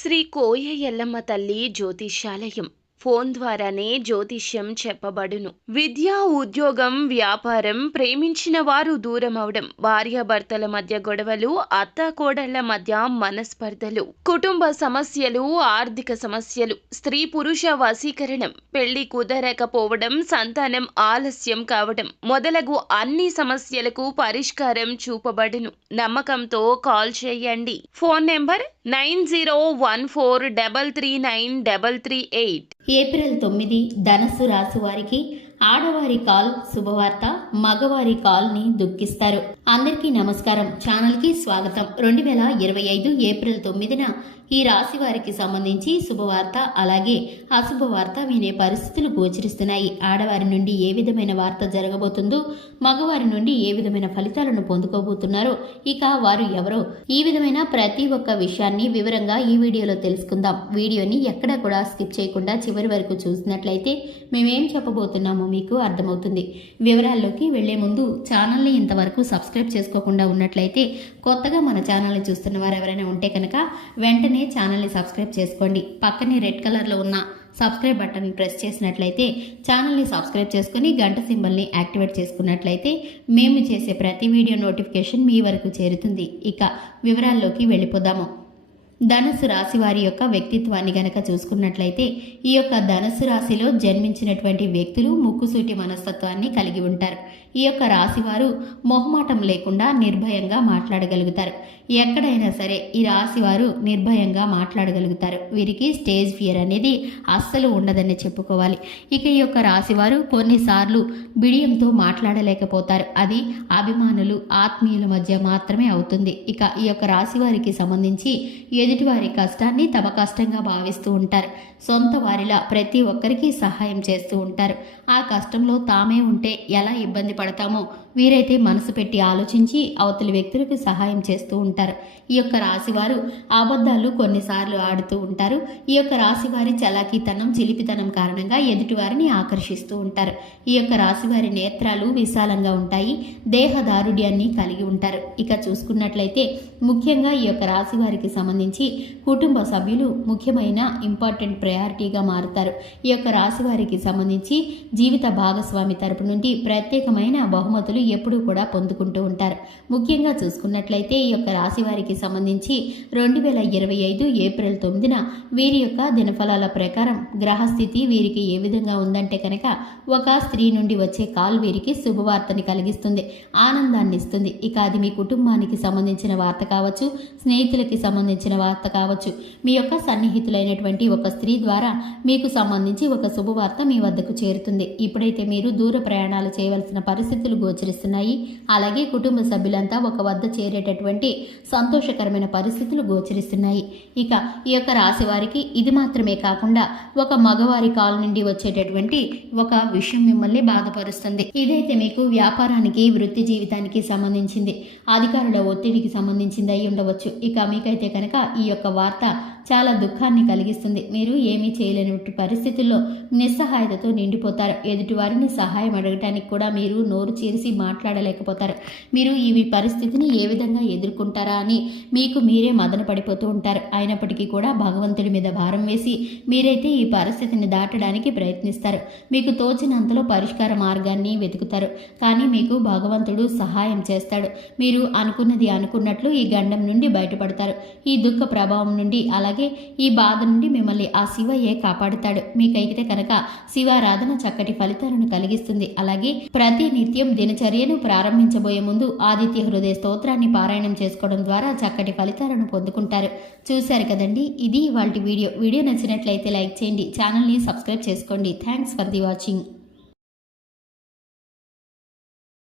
శ్రీ కోయ ఎల్లమ్మ తల్లి జ్యోతిష్యాలయం ఫోన్ ద్వారానే జ్యోతిష్యం చెప్పబడును. విద్య, ఉద్యోగం, వ్యాపారం, ప్రేమించిన వారు దూరమవడం, భార్యాభర్తల మధ్య గొడవలు, అత్తాకోడళ్ల మధ్య మనస్పర్ధలు, కుటుంబ సమస్యలు, ఆర్థిక సమస్యలు, స్త్రీ పురుష వశీకరణం, పెళ్లి కుదరకపోవడం, సంతానం ఆలస్యం కావడం మొదలగు అన్ని సమస్యలకు పరిష్కారం చూపబడును. నమ్మకంతో కాల్ చేయండి. Phone number 9014339338. ఏప్రిల్ 9 ధనస్సు రాశి వారికి ఆడవారి కాల్ శుభవార్త, మగవారి కాల్ని దుఃఖిస్తారు. అందరికీ నమస్కారం, ఛానల్కి స్వాగతం. 2025 ఏప్రిల్ 9న ఈ రాశి వారికి సంబంధించి శుభవార్త అలాగే అశుభవార్త వినే పరిస్థితులు గోచరిస్తున్నాయి. ఆడవారి నుండి ఏ విధమైన వార్త జరగబోతుందో, మగవారి నుండి ఏ విధమైన ఫలితాలను పొందుకోబోతున్నారో, ఇక వారు ఎవరో, ఈ విధమైన ప్రతి ఒక్క విషయాన్ని వివరంగా ఈ వీడియోలో తెలుసుకుందాం. వీడియోని ఎక్కడా కూడా స్కిప్ చేయకుండా చివరి వరకు చూసినట్లయితే మేమేం చెప్పబోతున్నామో మీకు అర్థమవుతుంది. వివరాల్లోకి వెళ్లే ముందు ఛానల్ని ఇంతవరకు సబ్స్క్రైబ్ చేసుకోకుండా ఉన్నట్లయితే, కొత్తగా మన ఛానల్ని చూస్తున్న వారు ఎవరైనా ఉంటే కనుక వెంటనే ఛానల్ని సబ్స్క్రైబ్ చేసుకోండి. పక్కనే రెడ్ కలర్లో ఉన్న సబ్స్క్రైబ్ బటన్ ప్రెస్ చేసినట్లయితే ఛానల్ని సబ్స్క్రైబ్ చేసుకుని గంట సింబల్ని యాక్టివేట్ చేసుకున్నట్లయితే మేము చేసే ప్రతి వీడియో నోటిఫికేషన్ మీ వరకు చేరుతుంది. ఇక వివరాల్లోకి వెళ్ళిపోదాము. ధనుసు రాశి వారి యొక్క వ్యక్తిత్వాన్ని గనక చూసుకున్నట్లయితే, ఈ యొక్క ధనుసు రాశిలో జన్మించినటువంటి వ్యక్తులు ముక్కుసూటి మనస్తత్వాన్ని కలిగి ఉంటారు. ఈ యొక్క రాశి వారు మొహమాటం లేకుండా నిర్భయంగా మాట్లాడగలుగుతారు. ఎక్కడైనా సరే ఈ రాశి వారు నిర్భయంగా మాట్లాడగలుగుతారు. వీరికి స్టేజ్ ఫియర్ అనేది అస్సలు ఉండదని చెప్పుకోవాలి. ఇక ఈ యొక్క రాశి వారు కొన్నిసార్లు బిడియంతో మాట్లాడలేకపోతారు. అది అభిమానులు, ఆత్మీయుల మధ్య మాత్రమే అవుతుంది. ఇక ఈ యొక్క రాశి వారికి సంబంధించి ఎదుటివారి కష్టాన్ని తమ కష్టంగా భావిస్తూ ఉంటారు. సొంత వారిలా ప్రతి ఒక్కరికి సహాయం చేస్తూ ఉంటారు. ఆ కష్టంలో తామే ఉంటే ఎలా ఇబ్బంది పడతామో వీరైతే మనసు పెట్టి ఆలోచించి అవతలి వ్యక్తులకు సహాయం చేస్తూ ఉంటారు. ఈ యొక్క రాశివారు అబద్ధాలు కొన్నిసార్లు ఆడుతూ ఉంటారు. ఈ యొక్క రాశివారి చలాకీతనం, చిలిపితనం కారణంగా ఎదుటివారిని ఆకర్షిస్తూ ఉంటారు. ఈ యొక్క రాశివారి నేత్రాలు విశాలంగా ఉంటాయి. దేహదారుఢ్యాన్ని కలిగి ఉంటారు. ఇక చూసుకున్నట్లయితే ముఖ్యంగా ఈ యొక్క రాశివారికి సంబంధించి కుటుంబ సభ్యులు ముఖ్యమైన ఇంపార్టెంట్ ప్రయారిటీగా మారుతారు. ఈ యొక్క రాశివారికి సంబంధించి జీవిత భాగస్వామి తరపు నుండి ప్రత్యేకమైన బహుమతులు ఎప్పుడూ కూడా పొందుకుంటూ ఉంటారు. ముఖ్యంగా చూసుకున్నట్లయితే ఈ యొక్క రాశి వారికి సంబంధించి 2025 ఏప్రిల్ 9న వీరి యొక్క దినఫలాల ప్రకారం గ్రహస్థితి వీరికి ఏ విధంగా ఉందంటే కనుక, ఒక స్త్రీ నుండి వచ్చే కాల్ వీరికి శుభవార్తని కలిగిస్తుంది, ఆనందాన్ని ఇస్తుంది. ఇక అది మీ కుటుంబానికి సంబంధించిన వార్త కావచ్చు, స్నేహితులకి సంబంధించిన వార్త కావచ్చు, మీ యొక్క సన్నిహితులైనటువంటి ఒక స్త్రీ ద్వారా మీకు సంబంధించి ఒక శుభవార్త మీ వద్దకు చేరుతుంది. ఇప్పుడైతే మీరు దూర ప్రయాణాలు చేయవలసిన పరిస్థితులు గోచరిస్తున్నాయి. అలాగే కుటుంబ సభ్యులంతా ఒక వద్ద చేరేటటువంటి సంతోషకరమైన పరిస్థితులు గోచరిస్తున్నాయి. ఇక ఈ యొక్క రాశి వారికి ఇది మాత్రమే కాకుండా ఒక మగవారి కాల్ నుండి వచ్చేటటువంటి ఒక విషయం మిమ్మల్ని బాధపరుస్తుంది. ఇదైతే మీకు వ్యాపారానికి, వృత్తి జీవితానికి సంబంధించింది, అధికారుల ఒత్తిడికి సంబంధించింది అయి ఉండవచ్చు. ఇక మీకైతే కనుక ఈ యొక్క వార్త చాలా దుఃఖాన్ని కలిగిస్తుంది. మీరు ఏమీ చేయలేని పరిస్థితుల్లో నిస్సహాయతతో నిండిపోతారు. ఎదుటి వారిని సహాయం అడగటానికి కూడా మీరు నోరు చేసి మాట్లాడలేకపోతారు. మీరు ఈ పరిస్థితిని ఏ విధంగా ఎదుర్కొంటారా అని మీకు మీరే మదన పడిపోతూ ఉంటారు. అయినప్పటికీ కూడా భగవంతుడి మీద భారం వేసి మీరైతే ఈ పరిస్థితిని దాటడానికి ప్రయత్నిస్తారు. మీకు తోచినంతలో పరిష్కార మార్గాన్ని వెతుకుతారు. కానీ మీకు భగవంతుడు సహాయం చేస్తాడు. మీరు అనుకున్నది అనుకున్నట్లు ఈ గండం నుండి బయటపడతారు. ఈ దుఃఖ ప్రభావం నుండి, అలాగే ఈ బాధ నుండి మిమ్మల్ని ఆ శివయ్యే కాపాడుతాడు. మీకైతే కనుక శివారాధన చక్కటి ఫలితాలను కలిగిస్తుంది. అలాగే ప్రతి నిత్యం దినచర్యను ప్రారంభించబోయే ముందు ఆదిత్య హృదయ స్తోత్రాన్ని పారాయణం చేసుకోవడం ద్వారా చక్కటి ఫలితాలను పొందుకుంటారు. చూశారు కదండి, ఇది ఇవాల్టి వీడియో. వీడియో నచ్చినట్లయితే లైక్ చేయండి, ఛానల్ని సబ్స్క్రైబ్ చేసుకోండి. Thanks for the watching.